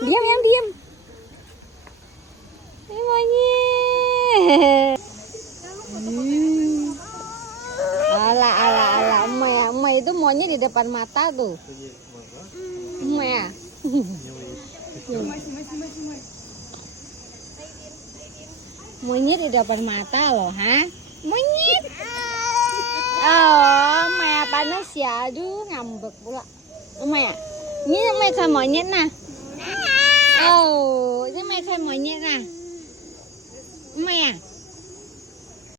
Diam yang diam. Ini monyet. Ala ala ala, emak itu monyet di depan mata tuh. Emak ya. Monyet di depan mata loh, ha? Monyet. Oh, emak panas ya, aduh ngambek pula. Emak ya. Ini emak kayak monyet nah. Oh, ini emak kayak monyet nah. Emak ya.